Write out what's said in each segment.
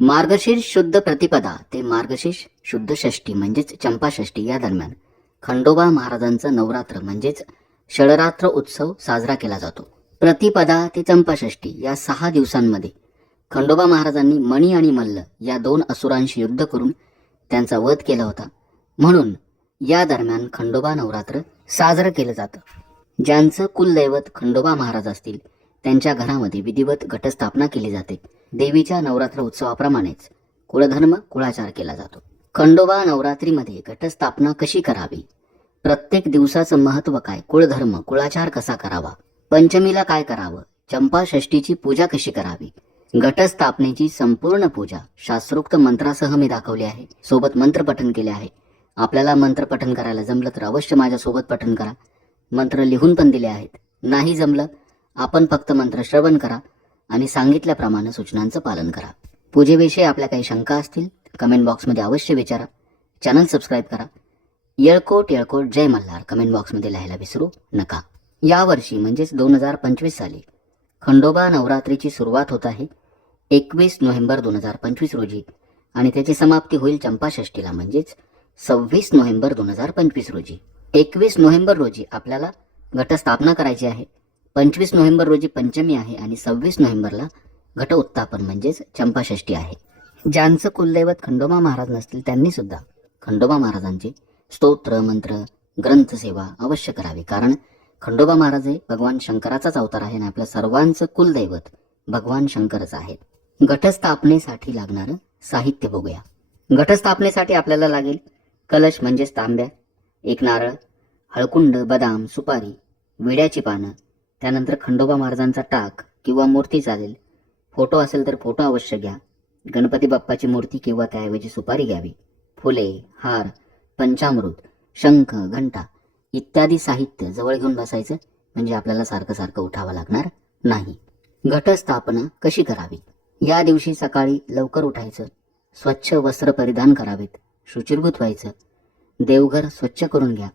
मार्गशीर्ष शुद्ध प्रतिपदा ते मार्गशीर्ष शुद्ध षष्टी म्हणजेच चंपाषष्ठी या दरम्यान. खंडोबा महाराजांचं नवरात्र म्हणजेच षडरात्र उत्सव साजरा केला जातो. प्रतिपदा ते चंपाषष्ठी या सहा दिवसांमध्ये. खंडोबा महाराजांनी मणी आणि मल्ल या दोन असुरांशी युद्ध करून त्यांचा वध केला होता. म्हणून या दरम्यान खंडोबा नवरात्र साजरं केलं जातं. ज्यांचं कुलदैवत खंडोबा महाराज असतील त्यांच्या घरामध्ये विधिवत घटस्थापना केली जाते. देवीच्या नवरात्र उत्सवाप्रमाणेच कुळधर्म कुळाचार केला जातो. खंडोबा नवरात्रीमध्ये घटस्थापना कशी करावी? प्रत्येक दिवसाचं महत्त्व काय? कुळधर्म कुळाचार कसा करावा? पंचमीला काय करावं? चंपा षष्टीची पूजा कशी करावी? घटस्थापनेची संपूर्ण पूजा शास्त्रोक्त मंत्रासह मी दाखवली आहे. सोबत मंत्र पठन केले आहे. आपल्याला मंत्र पठन करायला जमलं तर अवश्य माझ्या सोबत पठन करा. मंत्र लिहून पण दिले आहेत. नाही जमलं आपण फक्त मंत्र श्रवण करा. आणि सांगितल्याप्रमाणे सूचनांचं पालन करा. पूजेविषयी आपल्या काही शंका असतील कमेंट बॉक्समध्ये अवश्य विचारा. चॅनल सबस्क्राईब करा. येळकोट येळकोट जय मल्हार. कमेंट बॉक्समध्ये लिहायला विसरू नका. यावर्षी म्हणजेच दोन हजार पंचवीस साली खंडोबा नवरात्रीची सुरुवात होत आहे. एकवीस नोव्हेंबर दोन हजार पंचवीस रोजी आणि त्याची समाप्ती होईल चंपाषष्टीला म्हणजेच सव्वीस नोव्हेंबर दोन हजार पंचवीस रोजी. एकवीस नोव्हेंबर रोजी आपल्याला घटस्थापना करायची आहे. पंचवीस नोव्हेंबर रोजी पंचमी आहे आणि सव्वीस नोव्हेंबरला घट म्हणजेच चंपाषष्ठी आहे. ज्यांचं कुलदैवत खंडोबा महाराज नसतील त्यांनी सुद्धा खंडोबा महाराजांचे स्तोत्र मंत्र ग्रंथसेवा अवश्य करावी. कारण खंडोबा महाराज हे भगवान शंकराचाच अवतार आहे आणि आपल्या सर्वांचं कुलदैवत भगवान शंकरच आहे घटस्थापनेसाठी लागणारं साहित्य बघूया. घटस्थापनेसाठी आपल्याला लागेल कलश म्हणजेच तांब्या एक नारळ हळकुंड बदाम सुपारी विड्याची पानं त्यानंतर खंडोबा महाराजांचा टाक किंवा मूर्ती चालेल. फोटो असेल तर फोटो अवश्य घ्या. गणपती बाप्पाची मूर्ती किंवा त्याऐवजी सुपारी घ्यावी. फुले हार पंचामृत शंख घंटा इत्यादी साहित्य जवळ घेऊन बसायचं म्हणजे आपल्याला सारखं सारखं उठावं लागणार नाही. घटस्थापना कशी करावी? या दिवशी सकाळी लवकर उठायचं. स्वच्छ वस्त्र परिधान करावेत. शुचिर्भूत व्हायचं. देवघर स्वच्छ करून घ्या.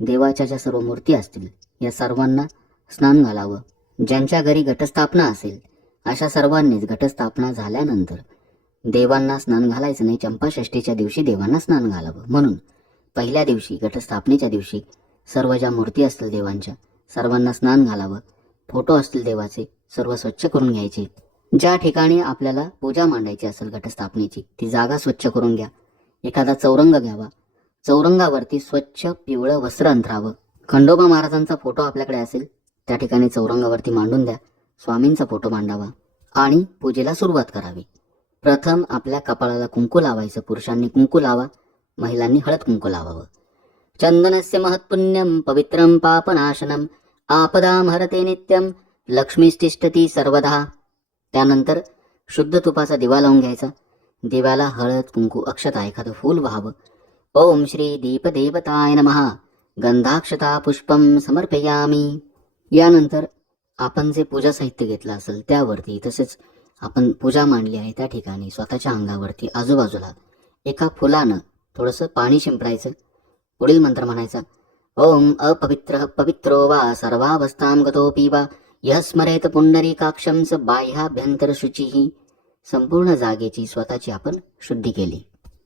देवाच्या ज्या सर्व मूर्ती असतील या सर्वांना स्नान घालावं. ज्यांच्या घरी घटस्थापना असेल अशा सर्वांनीच घटस्थापना झाल्यानंतर देवांना स्नान घालायचं नाही चंपाषष्ठीच्या दिवशी देवांना स्नान घालावं. म्हणून पहिल्या दिवशी घटस्थापनेच्या दिवशी सर्व ज्या मूर्ती असतील देवांच्या सर्वांना स्नान घालावं. फोटो असतील देवाचे सर्व स्वच्छ करून घ्यायचे. ज्या ठिकाणी आपल्याला पूजा मांडायची असेल घटस्थापनेची ती जागा स्वच्छ करून घ्या. एखादा चौरंग घ्यावा. चौरंगावरती स्वच्छ पिवळं वस्त्र अंतरावं खंडोबा महाराजांचा फोटो आपल्याकडे असेल त्या ठिकाणी चौरंगावरती मांडून द्या. स्वामींचा फोटो मांडावा आणि पूजेला सुरुवात करावी. प्रथम आपल्या कपाळाला कुंकू लावायचं. पुरुषांनी कुंकू लावा महिलांनी हळद कुंकू लावावं. चंदनस्य महत्पुण्यम पवित्रम पापनाशनम आपदाम हरते नित्यम लक्ष्मीस्तिष्ठती सर्वदा. त्यानंतर शुद्ध तुपाचा दिवा लावून घ्यायचा. दिव्याला हळद कुंकू अक्षता एखादं फूल व्हावं. ओम श्री दीपदेवताय नमः. गंधाक्षता पुष्पम समर्पयामी. यानंतर आपण जे पूजा साहित्य घेतलं असेल त्यावरती तसेच आपण पूजा मांडली आहे त्या ठिकाणी स्वतःच्या अंगावरती आजूबाजूला एका फुलानं थोडंसं पाणी शिंपडायचं. पुढील मंत्र म्हणायचा ओम अपवित्र पवित्रो वा सर्वावस्थां गतोपी वा यह स्मरेत पुंडरीकाक्षं स बाह्याभ्यंतर शुचिही संपूर्ण जागेची स्वतःची आपण शुद्धी केली.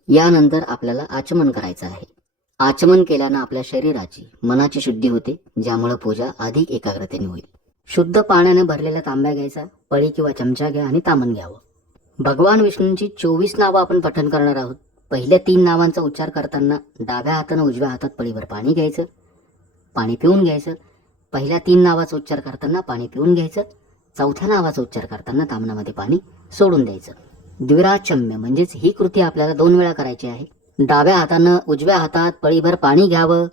यानंतर आपल्याला आचमन करायचं आहे. आचमन केल्यानं आपल्या शरीराची मनाची शुद्धी होते ज्यामुळे पूजा अधिक एकाग्रतेने होईल. शुद्ध पाण्याने भरलेला तांब्या घ्यायचा पळी किंवा चमचा घ्या आणि तामन घ्यावं. भगवान विष्णूंची चोवीस नावं आपण पठण करणार आहोत. पहिल्या तीन नावांचा उच्चार करताना डाव्या हातानं उजव्या हातात पळीवर पाणी घ्यायचं पाणी पिऊन घ्यायचं. पहिल्या तीन नावाचा उच्चार करताना पाणी पिऊन घ्यायचं. चौथ्या नावाचा उच्चार करताना तामनामध्ये पाणी सोडून द्यायचं. द्विराचम्य म्हणजेच ही कृती आपल्याला दोन वेळा करायची आहे. डाव्या हातानं उजव्या हातात पळीभर पाणी घ्यावं.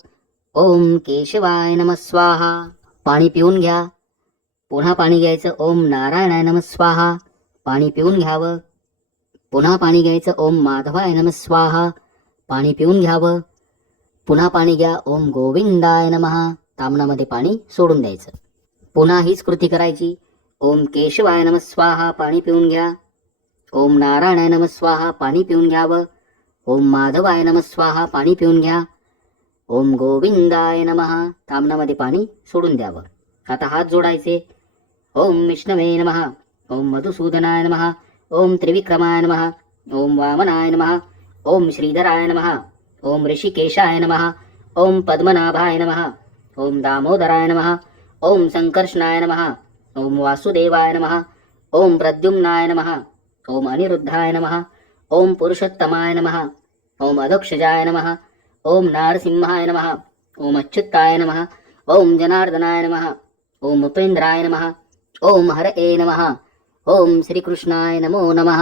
ओम केशवाय नम स्वाहा. पाणी पिऊन घ्या. पुन्हा पाणी घ्यायचं. ओम नारायणाय नम स्वाहा. पाणी पिऊन घ्यावं. पुन्हा पाणी घ्यायचं. ओम माधवाय नम स्वाहा. पाणी पिऊन घ्यावं. पुन्हा पाणी घ्या. ओम गोविंदाय नमः. तामणामध्ये पाणी सोडून द्यायचं. पुन्हा हीच कृती करायची. ओम केशवाय नम स्वाहा. पाणी पिऊन घ्या. ओम नारायणाय नम स्वाहा. पाणी पिऊन घ्यावं. ओम माधवाय नम स्वाहा पाणी पिऊन घ्या ओम गोविंदाय नमः तामणामध्ये पाणी सोडून द्यावं आता हात जोडायचे ओम विष्णवे नमः ओम मधुसूदनाय नमः ओम त्रिविक्रमाय नमः ओम वामनाय नमः ओम श्रीधराय नमहा ओम ऋषिकेशाय नमः ओम पद्मनाभाय नमः ओम दामोदराय नमः ओम संकर्षणाय नमहा ओम वासुदेवाय नमः ओम प्रद्युम्नाय नमहा ओम अनिरुद्धाय नमः ओम पुरुषोत्तमाय नमः ओम अधोक्षजाय नमः। ओम नारसिंहाय नमः। ओम अच्युताय नमः। ओम जनार्दनाय नमः। ओम उपेंद्राय नमः। ओम हरये नमः। ओम श्रीकृष्णाय नमो नमः।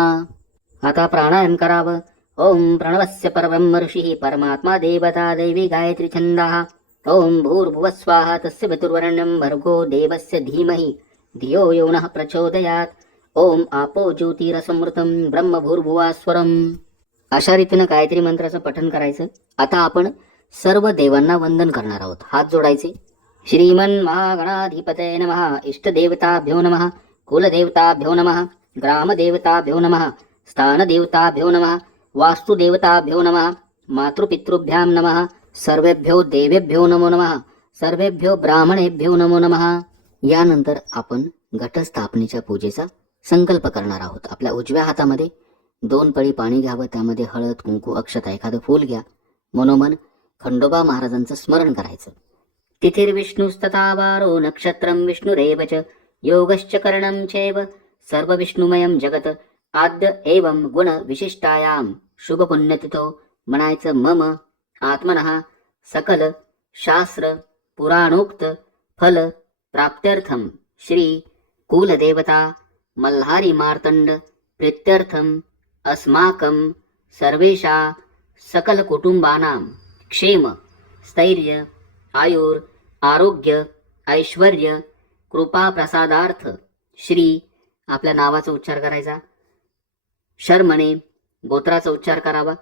आता प्राणायाम करावं। ओम प्रणवस्य परब्रह्म ऋषिः परमात्मा देवता दैवी गायत्री छंदाः ओम भूर्भुवस्वाहा तस्य पितुर्वरेण्यं भर्गो देवस्य धीमहि। धियो यो नः प्रचोदयात्। ओम आपो ज्योतिरसमृतं ब्रह्म भूर्भुवास्वरम अशा रीतीनं गायत्री मंत्राचं पठण करायचं. आता आपण सर्व देवांना वंदन करणार आहोत. हात जोडायचे. श्रीमन महागणाधिपतये नमः. इष्टदेवताभ्यो नमः. कुलदेवताभ्यो नमः. ग्रामदेवताभ्यो नमः. स्थानदेवताभ्यो नमः. वास्तुदेवताभ्यो नमः. मातृपितृभ्यां नमः. सर्वेभ्यो देवेभ्यो नमो नमः. सर्वेभ्यो ब्राह्मणेभ्यो नमो नमः. यानंतर आपण घटस्थापनेच्या पूजेचा संकल्प करणार आहोत. आपल्या उजव्या हातामध्ये दोन पळी पाणी घ्यावं त्यामध्ये हळद कुंकू अक्षता एखादं फूल घ्या. मनोमन खंडोबा महाराजांचं स्मरण करायचं. तिथिर्विष्णुस्तथा वारो नक्षत्रं विष्णुरेव च योगश्च करणं चैव सर्वविष्णुमयं जगत आद्य एवं गुण विशिष्टायाम शुभ पुण्यतिथो म्हणायचं मम आत्मनः सकल शास्त्र पुराणोक्त फल प्राप्त्यर्थं श्री कुलदेवता मल्हारी मार्तंड प्रित्यर्थम अस्माकं सर्वेषा सकलकुटुंबानां क्षेम स्थैर्य आयुर आरोग्य ऐश्वर्य कृपा प्रसादार्थ श्री आपल्या नावाचा उच्चार करायचा. शर्मणे गोत्राचा उच्चार करावा.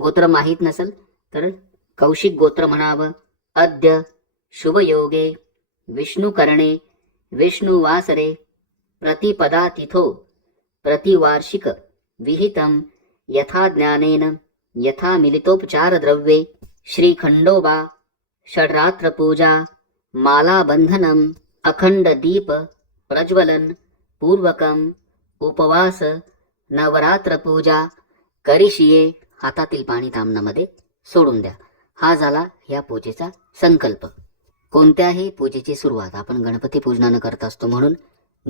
गोत्र माहीत नसेल तर कौशिक गोत्र म्हणावं. अद्य शुभयोगे विष्णुकरणे विष्णुवासरे प्रतिपदा तिथो प्रतिवार्षिक विहितं यथा ज्ञानेन यथा मिलितोपचारद्रव्ये। श्रीखण्डोबा षड्रात्रपूजा। मालाबन्धनम्। अखण्डदीप। प्रज्वलन। पूर्वकम। उपवास। नवरात्रपूजा। करिषिये। हातातील पाणी तामणामध्ये सोडून द्या। हा झाला या पूजेचा संकल्प. कोणत्याही पूजेची सुरुवात आपण गणपती पूजनानं करत असतो म्हणून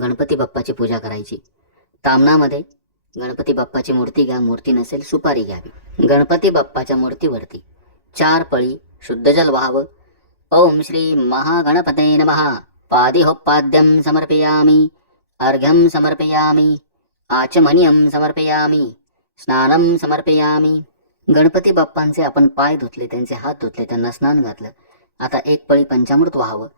गणपती बाप्पाची पूजा करायची. तामणामध्ये गणपती बाप्पाची मूर्ती घ्या मूर्ती नसेल सुपारी घ्यावी गणपती बाप्पाच्या मूर्तीवरती चार पळी शुद्ध जल व्हावं. ओम श्री महागणपते नमः. पादिहोपाद्यं समर्पयामि. अर्घ्यं समर्पयामि. आचमनियम समर्पयामि. स्नानं समर्पयामि. गणपती बाप्पांचे आपण पाय धुतले त्यांचे हात धुतले त्यांना स्नान घातलं. आता एक पळी पंचामृत व्हावं.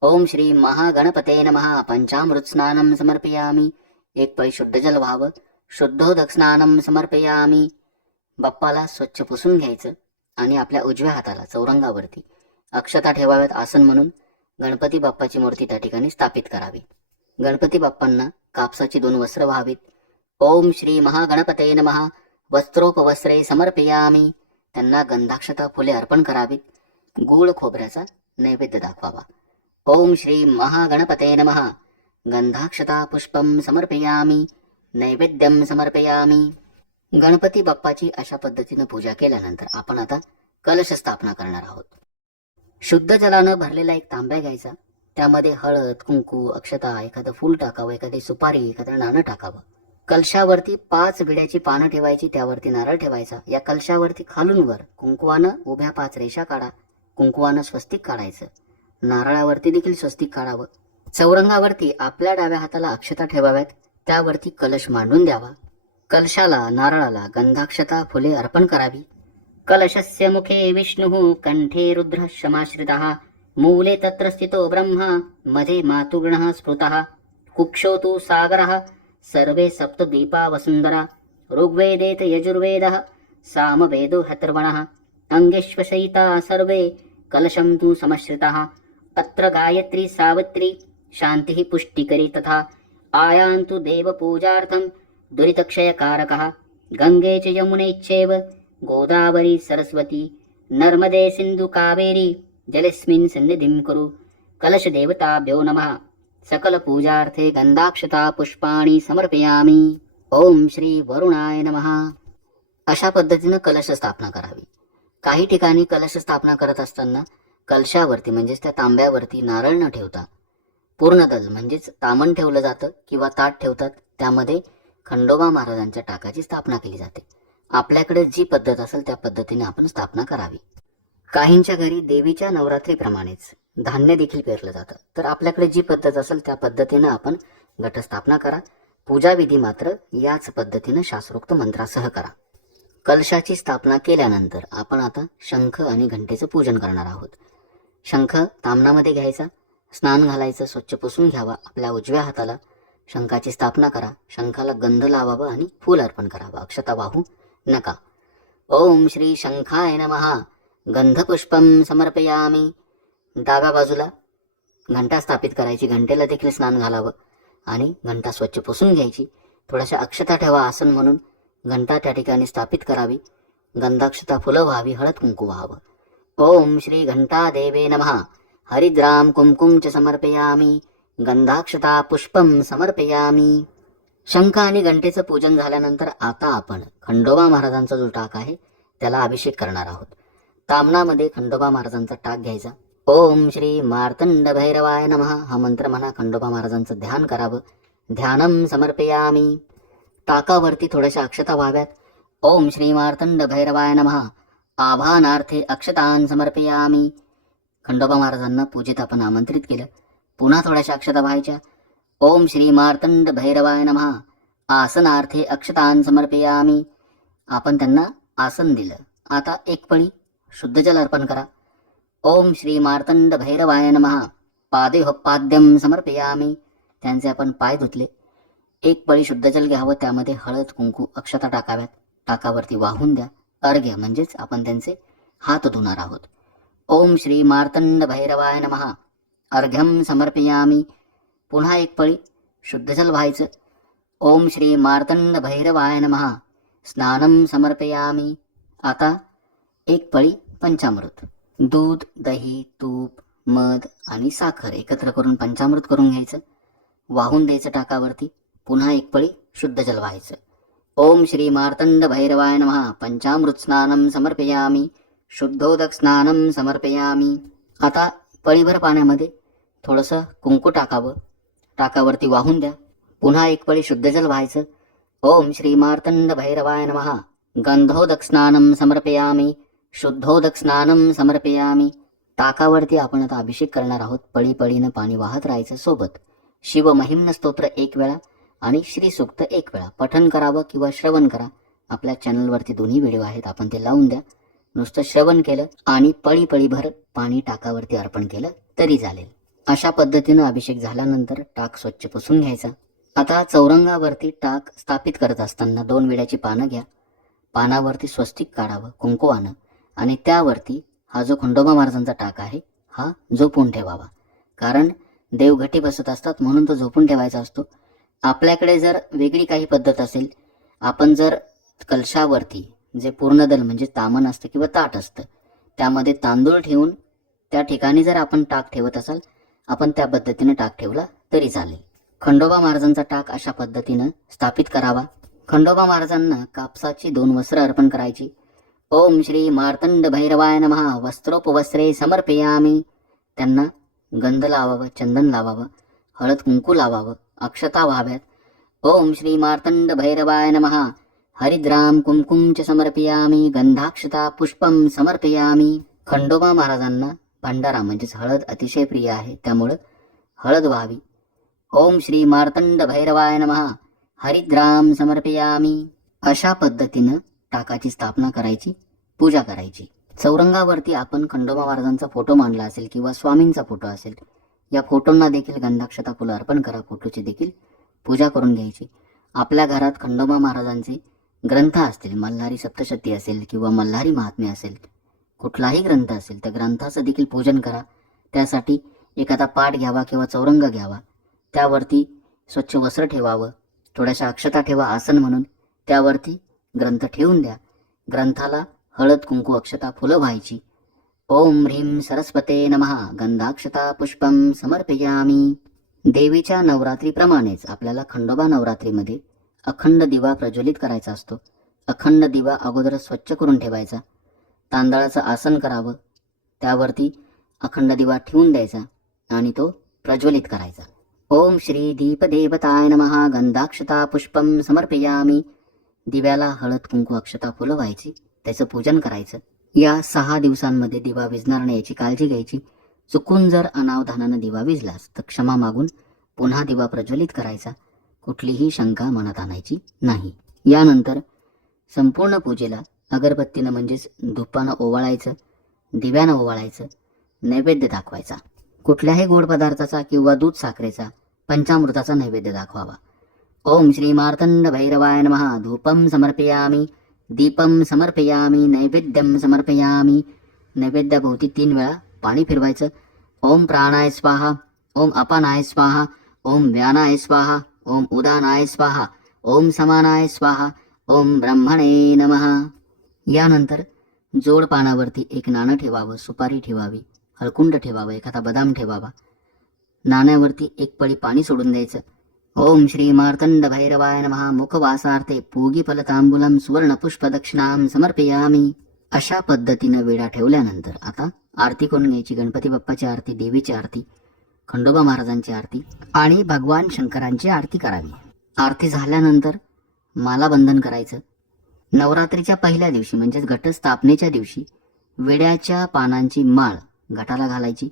ओम श्री महागणपते नमः. पंचामृत स्नानं समर्पयामि. एक पळी शुद्ध जल व्हावं. शुद्धोदक स्नानं समर्पयामि. बाप्पाला स्वच्छ पुसून घ्यायचं आणि आपल्या उजव्या हाताला चौरंगावरती अक्षता ठेवाव्यात आसन म्हणून गणपती बाप्पाची मूर्ती त्या ठिकाणी स्थापित करावी. गणपती बाप्पांना कापसाची दोन वस्त्र व्हावीत. ओम श्री महागणपते नमः. वस्त्रोपवस्त्रे समर्पयामी. त्यांना गंधाक्षता फुले अर्पण करावीत. गूळ खोबऱ्याचा नैवेद्य दाखवावा. ओम श्री महागणपते नमः. गंधाक्षता पुष्पम समर्पयामी. नैवेद्यम समर्पयामी. गणपती बाप्पाची अशा पद्धतीनं पूजा केल्यानंतर आपण आता कलश स्थापना करणार आहोत. शुद्ध जलानं भरलेला एक तांब्या घ्यायचा. त्यामध्ये हळद कुंकू अक्षता एखादं फूल टाकावं एखादी सुपारी एखादं नाणं टाकावं. कलशावरती पाच विड्याची पानं ठेवायची त्यावरती नारळ ठेवायचा. या कलशावरती खालून वर कुंकवानं उभ्या पाच रेषा काढा. कुंकवानं स्वस्तिक काढायचं. नारळावरती देखील स्वस्तिक काढावं. चौरंगावरती आपल्या डाव्या हाताला अक्षता ठेवाव्यात. त्यावरती कलश मांडून द्यावा. कलशाला नारळाला गंधाक्षता फुले अर्पण करावी. कलशस्य मुखे विष्णुः कण्ठे रुद्रः शमाश्रितः मूले तत्र स्थितो ब्रह्मा मध्ये मातुगणः स्मृतः कुक्षो तु सागरः सर्वे सप्तद्वीपा वसुंधरा ऋग्वेदेत यजुर्वेदः सामवेदो हतर्वणः अङ्गेष्वशयिता सर्वे कलशं तु समश्रितः अत्र गायत्री सावित्री शान्तिः पुष्टिकरी तथा आयान्तु देवपूजार्थं दुरितक्षयकारकः। गङ्गे च यमुनैश्चैव गोदावरी सरस्वती नर्मदे सिन्धु कावेरी जलेऽस्मिन् सन्निधिं कुरु। कलशदेवताभ्यो नमः। सकलपूजार्थे गन्धाक्षता पुष्पाणि समर्पयामि। ओम श्री वरुणाय नमः। अशा पद्धतीनं कलश स्थापना करावी। काही ठिकाणी कलश स्थापना करत असताना कलशावरती म्हणजेच त्या तांब्यावरती नारळ न ठेवता पूर्णदल म्हणजेच तामण ठेवलं जातं किंवा ताट ठेवतात त्यामध्ये खंडोबा महाराजांच्या टाकाची स्थापना केली जाते. आपल्याकडे जी पद्धत असेल त्या पद्धतीने आपण स्थापना करावी. काहींच्या घरी देवीच्या नवरात्रीप्रमाणेच धान्य देखील पेरलं जातं. तर आपल्याकडे जी पद्धत असेल त्या पद्धतीनं आपण घटस्थापना करा. पूजाविधी मात्र याच पद्धतीनं शास्त्रोक्त मंत्रासह करा. कलशाची स्थापना केल्यानंतर आपण आता शंख आणि घंटेचं पूजन करणार आहोत. शंख तामणामध्ये घ्यायचा स्नान घालायचं स्वच्छ पुसून घ्यावा आपल्या उजव्या हाताला शंखाची स्थापना करा शंखाला गंध लावावा आणि फूल अर्पण करावं. अक्षता वाहू नका. ओम श्री शंखाय नमहा गंधपुष्पम समर्पयामी. डाव्या बाजूला घंटा स्थापित करायची घंटेला देखील स्नान घालावं आणि घंटा स्वच्छ पुसून घ्यायची. थोड्याशा अक्षता ठेवा आसन म्हणून घंटा त्या ठिकाणी स्थापित करावी. गंधाक्षता फुलं व्हावी हळद कुंकू व्हावं. ओम श्री घंटा देवे नमहा हरिद्राम कुंकुम च समर्पयामी गंधाक्षता पुष्पम समर्पयामी। शंख आणि घंटेचं पूजन झाल्यानंतर आता आपण खंडोबा महाराजांचा जो टाक आहे त्याला अभिषेक करणार आहोत. तामणामध्ये खंडोबा महाराजांचा टाक घ्यायचा. ओम श्री मार्तंड भैरवाय नमः हा मंत्र म्हणा खंडोबा महाराजांचं ध्यान करावं. ध्यानम समर्पयामी. टाकावरती थोड्याशा अक्षता व्हाव्यात. ओम श्री मार्तंड भैरवाय नमः आभानार्थे अक्षतान समर्पयामी. खंडोबा महाराजांना पूजेत आपण आमंत्रित केलं. पुन्हा थोड्याशा अक्षता व्हायच्या ओम श्री मार्तंड भैरवाय नमहा आसनार्थे अक्षतान समर्पयामी. आपण त्यांना आसन दिलं. आता एक पळी शुद्ध जल अर्पण करा. ओम श्री मार्तंड भैरवाय नमहा पादे पाद्यम समर्पयामी. त्यांचे आपण पाय धुतले. एक पळी शुद्ध जल घ्यावं. त्यामध्ये हळद कुंकू अक्षता टाकाव्यात. टाकावरती वाहून द्या. अर्घ्य म्हणजेच आपण त्यांचे हात धुणार आहोत. ओम श्री मार्तंड भैरवाय नमः. अर्घ्यम समर्पयामी. पुन्हा एक पळी शुद्ध जल व्हायचं. ओम श्री मार्तंड भैरवाय नमः. स्नानम समर्पयामी. आता एक पळी पंचामृत. दूध दही तूप मध आणि साखर एकत्र करून पंचामृत करून घ्यायचं. वाहून द्यायचं टाकावरती. पुन्हा एक पळी शुद्ध जल व्हायचं. ओम श्री मार्तंड भैरवाय नमः. पंचामृत स्नानम समर्पयामी. शुद्धोदक स्नानम समर्पयामी. आता पळीभर पाण्यामध्ये थोडंसं कुंकू टाकावं. टाकावरती वाहून द्या. पुन्हा एक पळी शुद्ध जल व्हायचं. ओम श्री मार्तंड भैरवाय नमः. गंधोदक स्नानम समर्पयामी. शुद्धोदक स्नानम समर्पयामी. टाकावरती आपण आता अभिषेक करणार आहोत. पळी पळीनं पाणी वाहत राहायचं सोबत. शिवमहिम्न स्तोत्र एक वेळा आणि श्री सुक्त एक वेळा. पठन करावं किंवा श्रवण करा. आपल्या चॅनलवरती दोन्ही व्हिडिओ आहेत. आपण ते लावून द्या. नुसतं श्रवण केलं आणि पळी पळीभर पाणी टाकावरती अर्पण केलं तरी चालेल. अशा पद्धतीनं अभिषेक झाल्यानंतर टाक स्वच्छ पुसून घ्यायचा. आता चौरंगावरती टाक स्थापित करत असताना दोन विड्याची पानं घ्या. पानावरती स्वस्तिक काढावं कुंकू आणं. आणि त्यावरती हा जो खंडोबा महाराजांचा टाक आहे हा झोपून ठेवावा. कारण देवघटी बसत असतात म्हणून तो झोपून ठेवायचा असतो. आपल्याकडे जर वेगळी काही पद्धत असेल आपण जर कलशावरती जे पूर्णदल म्हणजे तामण असतं किंवा ताट असतं त्यामध्ये तांदूळ ठेवून त्या ठिकाणी जर आपण टाक ठेवत असाल आपण त्या पद्धतीनं टाक ठेवला तरी चालेल. खंडोबा महाराजांचा टाक अशा पद्धतीनं स्थापित करावा. खंडोबा महाराजांना कापसाची दोन वस्त्र अर्पण करायची. ओम श्री मार्तंड भैरवाय नमहा वस्त्रोपवस्त्रे समर्पयामी. त्यांना गंध लावावं चंदन लावावं हळद कुंकू लावावं अक्षता व्हाव्यात. ओम श्री मार्तंड भैरवाय नमहा हरिद्राम कुमकुम च समर्पयामी गंधाक्षता पुष्पम समर्पयामी. खंडोबा महाराजांना भंडारा म्हणजेच हळद अतिशय प्रिय आहे. त्यामुळं हळद व्हावी. ओम श्री मार्तंड भैरवाय नमः. हरिद्राम समर्पयामी. अशा पद्धतीनं टाकाची स्थापना करायची पूजा करायची. चौरंगावरती आपण खंडोबा महाराजांचा फोटो मांडला असेल किंवा स्वामींचा फोटो असेल या फोटोंना देखील गंधाक्षता फुलं अर्पण करा. फोटोची देखील पूजा करून घ्यायची. आपल्या घरात खंडोबा महाराजांचे ग्रंथ असतील मल्हारी सप्तशती असेल किंवा मल्हारी महात्म्य असेल कुठलाही ग्रंथ असेल तर ग्रंथाचं देखील पूजन करा. त्यासाठी एखादा पाठ घ्यावा किंवा चौरंग घ्यावा. त्यावरती स्वच्छ वस्त्र ठेवावं थोड्याशा अक्षता ठेवा आसन म्हणून. त्यावरती ग्रंथ ठेवून द्या. ग्रंथाला हळद कुंकू अक्षता फुलं व्हायची. ओम ह्रीं सरस्वते नमः. गंधाक्षता पुष्पम समर्पयामी. देवीच्या नवरात्रीप्रमाणेच आपल्याला खंडोबा नवरात्रीमध्ये अखंड दिवा प्रज्वलित करायचा असतो. अखंड दिवा अगोदर स्वच्छ करून ठेवायचा. तांदळाचं आसन करावं. त्यावरती अखंड दिवा ठेवून द्यायचा आणि तो प्रज्वलित करायचा. ओम श्री दीपदेवताय नमहा गंधाक्षता पुष्पम समर्पयामी. दिव्याला हळद कुंकू अक्षता फुलं व्हायची. त्याचं पूजन करायचं. या सहा दिवसांमध्ये दिवा विजणार नाही याची काळजी घ्यायची. चुकून जर अनावधानानं दिवा विजलास तर क्षमा मागून पुन्हा दिवा प्रज्वलित करायचा. कुठलीही शंका मनात आणायची नाही. यानंतर संपूर्ण पूजेला अगरबत्तीनं म्हणजेच धुपानं ओवाळायचं दिव्यानं ओवाळायचं नैवेद्य दाखवायचा. कुठल्याही गोड पदार्थाचा किंवा दूध साखरेचा पंचामृताचा नैवेद्य दाखवावा. ओम श्री मार्तंड भैरवाय नमः. धूपम समर्पयामी दीपम समर्पयामी नैवेद्यम समर्पयामी. नैवेद्याभोवती तीन वेळा पाणी फिरवायचं. ओम प्राणाय स्वाहा ओम अपानाय स्वाहा ओम व्यानाय स्वाहा ओम उदानाय स्वाहा ओम समानाय स्वाहा ओम ब्रह्मणे नमः. यानंतर जोड पानावरती एक नाणं ठेवावं सुपारी ठेवावी हळकुंड ठेवावं एखादा बदाम ठेवावा. नाण्यावरती एक पळी पाणी सोडून द्यायचं. ओम श्री मार्तंड भैरवाय नमः. मुखवासार्थे पूगी फलतांबुलम सुवर्ण पुष्प दक्षिणाम समर्पयामी. अशा पद्धतीनं वेळा ठेवल्यानंतर आता आरती करून घ्यायची. गणपती बाप्पाची आरती देवीची आरती. खंडोबा महाराजांची आरती आणि भगवान शंकरांची आरती करावी. आरती झाल्यानंतर माला बंधन करायचं. नवरात्रीच्या पहिल्या दिवशी म्हणजेच घटस्थापनेच्या दिवशी विड्याच्या पानांची माळ घटाला घालायची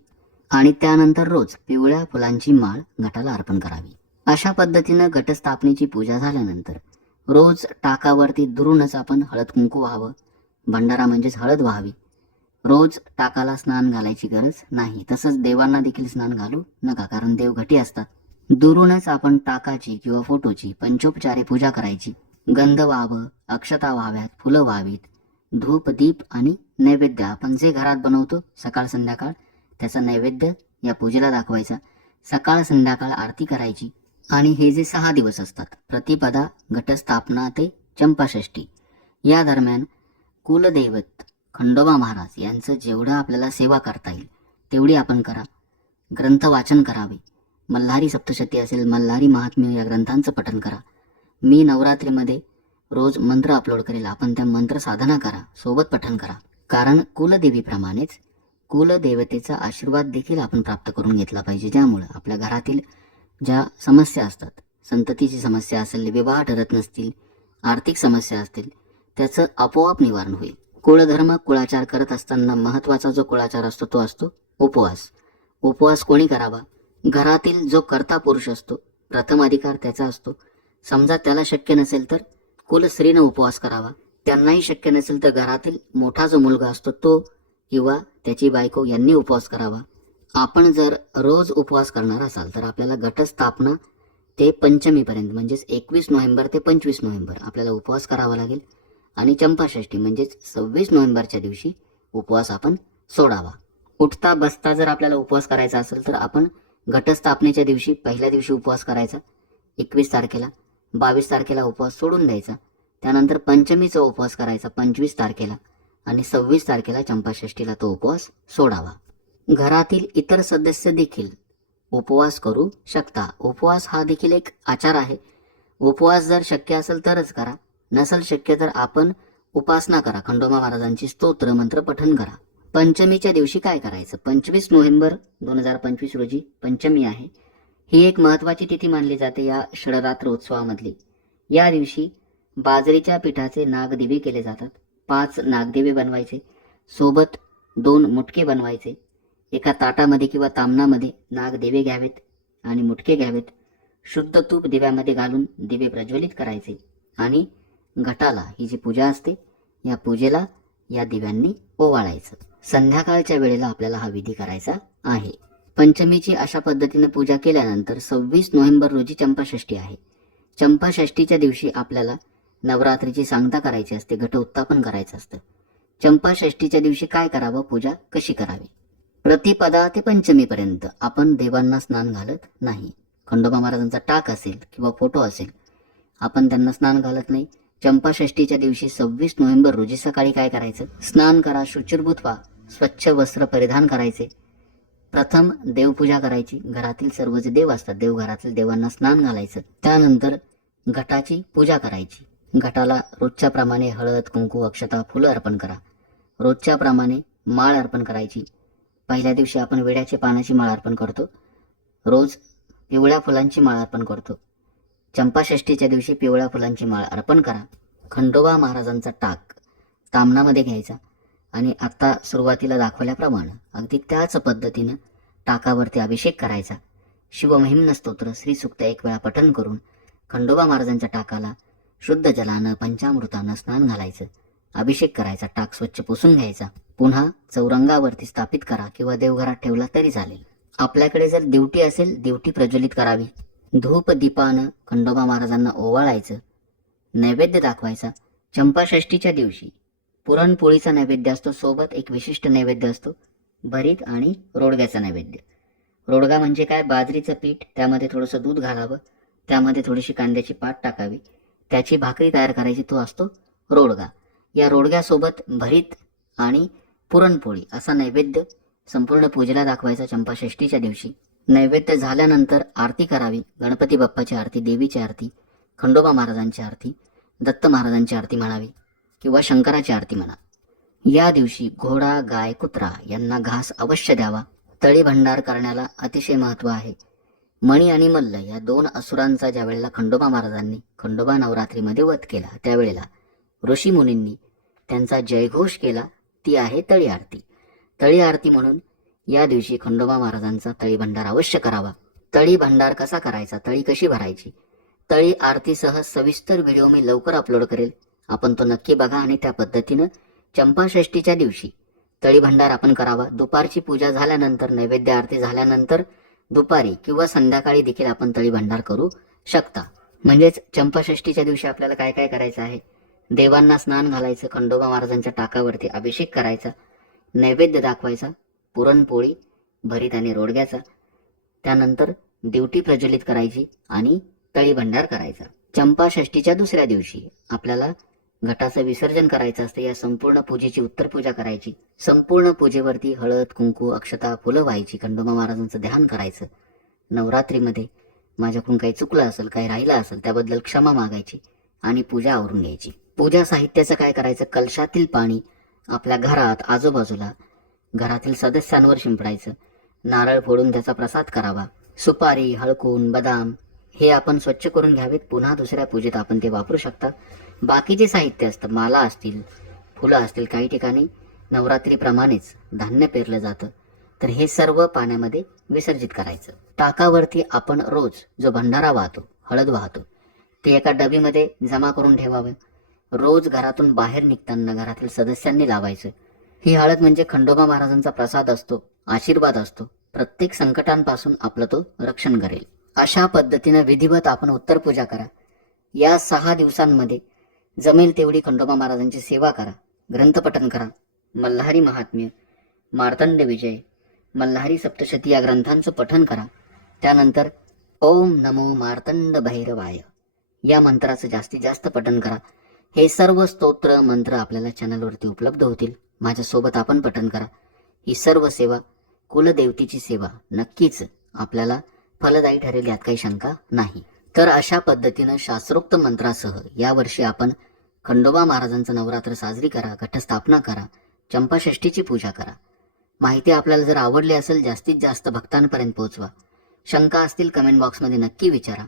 आणि त्यानंतर रोज पिवळ्या फुलांची माळ घटाला अर्पण करावी. अशा पद्धतीनं घटस्थापनेची पूजा झाल्यानंतर रोज टाकावरती दुरूनच आपण हळद कुंकू व्हावं. भंडारा म्हणजेच हळद व्हावी. रोज टाकाला स्नान घालायची गरज नाही. तसंच देवांना देखील स्नान घालू नका कारण देव घटी असतात. दुरूनच आपण टाकाची किंवा फोटोची पंचोपचारे पूजा करायची. गंध व्हावं अक्षता व्हाव्यात फुलं व्हावीत. धूप दीप आणि नैवेद्य आपण जे घरात बनवतो सकाळ संध्याकाळ त्याचा नैवेद्य या पूजेला दाखवायचा. सकाळ संध्याकाळ आरती करायची. आणि हे जे सहा दिवस असतात प्रतिपदा घटस्थापना ते चंपाषष्ठी. या दरम्यान कुलदैवत खंडोबा महाराज यांचं जेवढं आपल्याला सेवा करता येईल तेवढी आपण करा. ग्रंथ वाचन करावे. मल्हारी सप्तशती असेल मल्हारी महात्म्य या ग्रंथांचं पठन करा. मी नवरात्रीमध्ये रोज मंत्र अपलोड करेल आपण त्या मंत्र साधना करा सोबत पठन करा. कारण कुलदेवीप्रमाणेच कुलदेवतेचा आशीर्वाद देखील आपण प्राप्त करून घेतला पाहिजे ज्यामुळं आपल्या घरातील ज्या समस्या असतात संततीची समस्या असेल विवाह ठरत नसतील आर्थिक समस्या असतील त्याचं आपोआप निवारण होईल. कुळधर्म कुळाचार करत असताना महत्त्वाचा जो कुळाचार असतो तो असतो उपवास. उपवास कोणी करावा? घरातील जो कर्ता पुरुष असतो प्रथम अधिकार त्याचा असतो. समजा त्याला शक्य नसेल तर कुलस्त्रीनं उपवास करावा. त्यांनाही शक्य नसेल तर घरातील मोठा जो मुलगा असतो तो किंवा त्याची बायको यांनी उपवास करावा. आपण जर रोज उपवास करणार असाल तर आपल्याला घटस्थापना ते पंचमीपर्यंत म्हणजेच एकवीस नोव्हेंबर ते पंचवीस नोव्हेंबर आपल्याला उपवास करावा लागेल. आणि चंपाषष्ठी म्हणजेच सव्वीस नोव्हेंबरच्या दिवशी उपवास आपण सोडावा. उठता बसता जर आपल्याला उपवास करायचा असेल तर आपण घटस्थापनेच्या दिवशी पहिल्या दिवशी उपवास करायचा. एकवीस तारखेला बावीस तारखेला उपवास सोडून द्यायचा. त्यानंतर पंचमीचा उपवास करायचा पंचवीस तारखेला. आणि सव्वीस तारखेला चंपाषष्ठीला तो उपवास सोडावा. घरातील इतर सदस्य देखील उपवास करू शकता. उपवास हा देखील एक आचार आहे. उपवास जर शक्य असेल तरच करा. नसेल शक्य तर आपण उपासना करा. खंडोबा महाराजांची स्तोत्र मंत्र पठन करा. पंचमीच्या दिवशी काय करायचं? पंचवीस नोव्हेंबर दोन हजार पंचवीस रोजी पंचमी आहे. ही एक महत्वाची तिथी मानली जाते या षडरात्र उत्सवामधली या दिवशी बाजरीच्या पिठाचे नागदिवे केले जातात. पाच नागदिवे बनवायचे. सोबत दोन मुटके बनवायचे. एका ताटामध्ये किंवा तामणामध्ये नागदिवे घ्यावेत आणि मुटके घ्यावेत. शुद्ध तूप दिव्यामध्ये घालून दिवे प्रज्वलित करायचे आणि घटाला ही जी पूजा असते या पूजेला या दिव्यांनी ओवाळायचं. संध्याकाळच्या वेळेला आपल्याला हा विधी करायचा आहे. पंचमीची अशा पद्धतीने पूजा केल्यानंतर सव्वीस नोव्हेंबर रोजी चंपाषष्ठी आहे. चंपाषष्ठीच्या दिवशी आपल्याला नवरात्रीची सांगता करायची असते घट उत्थापन करायचं असतं. चंपाषष्ठीच्या दिवशी काय करावं? पूजा कशी करावी? प्रतिपदा ते पंचमीपर्यंत आपण देवांना स्नान घालत नाही. खंडोबा महाराजांचा टाक असेल किंवा फोटो असेल आपण त्यांना स्नान घालत नाही. चंपाषष्ठीच्या दिवशी सव्वीस नोव्हेंबर रोजी सकाळी काय करायचं? स्नान करा शुचिरभूत व्हा स्वच्छ वस्त्र परिधान करायचे. प्रथम देवपूजा करायची. घरातील सर्व जे देव असतात. देवघरातील देवांना स्नान घालायचं. त्यानंतर घटाची पूजा करायची. घटाला रोजच्या प्रमाणे हळद कुंकू अक्षता फुलं अर्पण करा. रोजच्या प्रमाणे माळ अर्पण करायची. पहिल्या दिवशी आपण वेड्याच्या पानाची माळ अर्पण करतो. रोज पिवळ्या फुलांची माळ अर्पण करतो. चंपाषष्ठीच्या दिवशी पिवळ्या फुलांची माळ अर्पण करा. खंडोबा महाराजांचा टाक तामणामध्ये घ्यायचा आणि आता सुरुवातीला दाखवल्याप्रमाणे अगदी त्याच पद्धतीनं टाकावरती अभिषेक करायचा. शिवमहिम्न स्तोत्र श्री सुक्त एक वेळा पठन करून खंडोबा महाराजांच्या टाकाला शुद्ध जलानं पंचामृतानं स्नान घालायचं. अभिषेक करायचा टाक स्वच्छ पुसून घ्यायचा. पुन्हा चौरंगावरती स्थापित करा किंवा देवघरात ठेवला तरी चालेल. आपल्याकडे जर दिवटी असेल दिवटी प्रज्वलित करावी. धूप दीपानं खंडोबा महाराजांना ओवाळायचं नैवेद्य दाखवायचा चंपाषष्ठीच्या दिवशी. पुरणपोळीचा नैवेद्य असतो सोबत एक विशिष्ट नैवेद्य असतो भरीत आणि रोडग्याचा नैवेद्य. रोडगा म्हणजे काय? बाजरीचं पीठ त्यामध्ये थोडंसं दूध घालावं त्यामध्ये थोडीशी कांद्याची पात टाकावी त्याची भाकरी तयार करायची तो असतो रोडगा. या रोडग्यासोबत भरीत आणि पुरणपोळी असा नैवेद्य संपूर्ण पूजेला दाखवायचा चंपाषष्ठीच्या दिवशी. नैवेद्य झाल्यानंतर आरती करावी. गणपती बाप्पाची आरती देवीची आरती खंडोबा महाराजांची आरती दत्त महाराजांची आरती म्हणावी किंवा शंकराची आरती म्हणा. या दिवशी घोडा गाय कुत्रा यांना घास अवश्य द्यावा. तळी भंडार करण्याला अतिशय महत्त्व आहे. मणी आणि मल्ल या दोन असुरांचा ज्या वेळेला खंडोबा महाराजांनी खंडोबा नवरात्रीमध्ये वध केला त्यावेळेला ऋषी मुनींनी त्यांचा जयघोष केला ती आहे तळी आरती. तळी आरती म्हणून या दिवशी खंडोबा महाराजांचा तळी भंडार अवश्य करावा. तळी भंडार कसा करायचा? तळी कशी भरायची? तळी आरतीसह सविस्तर व्हिडिओ मी लवकर अपलोड करेल. आपण तो नक्की बघा आणि त्या पद्धतीनं चंपाषष्ठीच्या दिवशी तळी भंडार आपण करावा. दुपारची पूजा झाल्यानंतर नैवेद्य आरती झाल्यानंतर दुपारी किंवा संध्याकाळी देखील आपण तळी भंडार करू शकता. म्हणजेच चंपाषष्ठीच्या दिवशी आपल्याला काय काय करायचं आहे? देवांना स्नान घालायचं खंडोबा महाराजांच्या टाकावरती अभिषेक करायचा नैवेद्य दाखवायचा पुरणपोळी भरीत आणि रोडग्याचा त्यानंतर दिवटी प्रज्वलित करायची आणि तळी भंडार करायचा. चंपाषष्ठीच्या दुसऱ्या दिवशी आपल्याला घटाचं विसर्जन करायचं असतं या संपूर्ण पूजेची उत्तर पूजा करायची. संपूर्ण पूजेवरती हळद कुंकू अक्षता फुलं व्हायची. खंडोबा महाराजांचं ध्यान करायचं. नवरात्रीमध्ये माझ्याकडून काही चुकलं असेल काही राहिलं असेल त्याबद्दल क्षमा मागायची आणि पूजा आवरून घ्यायची. पूजा साहित्याचं काय करायचं? कलशातील पाणी आपल्या घरात आजूबाजूला घरातील सदस्यांवर शिंपडायचं. नारळ फोडून त्याचा प्रसाद करावा. सुपारी हळकून बदाम हे आपण स्वच्छ करून घ्यावेत. पुन्हा दुसऱ्या पूजेत आपण ते वापरू शकता. बाकीचे साहित्य असतं माला असतील फुलं असतील काही ठिकाणी नवरात्रीप्रमाणेच धान्य पेरलं जातं. तर हे सर्व पाण्यामध्ये विसर्जित करायचं. टाकावरती आपण रोज जो भंडारा वाहतो हळद वाहतो ते एका डबीमध्ये जमा करून ठेवावं. रोज घरातून बाहेर निघताना घरातील सदस्यांनी लावायचं. ही हळद म्हणजे खंडोबा महाराजांचा प्रसाद असतो आशीर्वाद असतो. प्रत्येक संकटांपासून आपलं तो रक्षण करेल. अशा पद्धतीनं विधिवत आपण उत्तर पूजा करा. या सहा दिवसांमध्ये जमेल तेवढी खंडोबा महाराजांची सेवा करा. ग्रंथपठन करा. मल्हारी महात्म्य मार्तंड विजय मल्हारी सप्तशती या ग्रंथांचं पठन करा. त्यानंतर ओम नमो मार्तंड भैरवाय. या मंत्राचं जास्तीत जास्त पठन करा. हे सर्व स्तोत्र मंत्र आपल्याला चॅनलवरती उपलब्ध होतील. माझ्यासोबत आपण पठन करा. ही सर्व सेवा कुलदेवतेची सेवा नक्कीच आपल्याला फलदायी ठरेल यात काही शंका नाही. तर अशा पद्धतीनं शास्त्रोक्त मंत्रासह यावर्षी आपण खंडोबा महाराजांचं नवरात्र साजरी करा घटस्थापना करा चंपाषष्ठीची पूजा करा. माहिती आपल्याला जर आवडली असेल जास्तीत जास्त भक्तांपर्यंत पोहोचवा. शंका असतील कमेंट बॉक्समध्ये नक्की विचारा.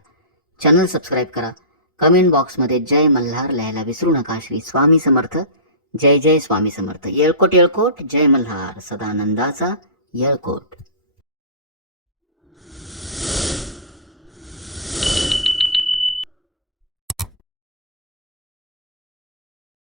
चॅनल सबस्क्राईब करा. कमेंट बॉक्समध्ये जय मल्हार लिहायला विसरू नका. श्री स्वामी समर्थ. जय जय स्वामी समर्थ. येळकोट येळकोट जय मल्हार. सदानंदाचा येळकोट.